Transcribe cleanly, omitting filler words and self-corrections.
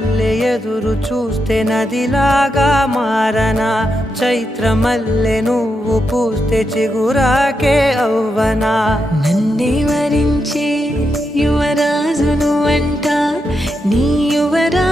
మల్లె ఎదురు చూస్తే నదిలాగా మారనా చైత్ర మల్లె నువ్వు పూస్తే చిగురాకే అవ్వనా నన్నే వరించే యువరాజును అంట నీ యువరా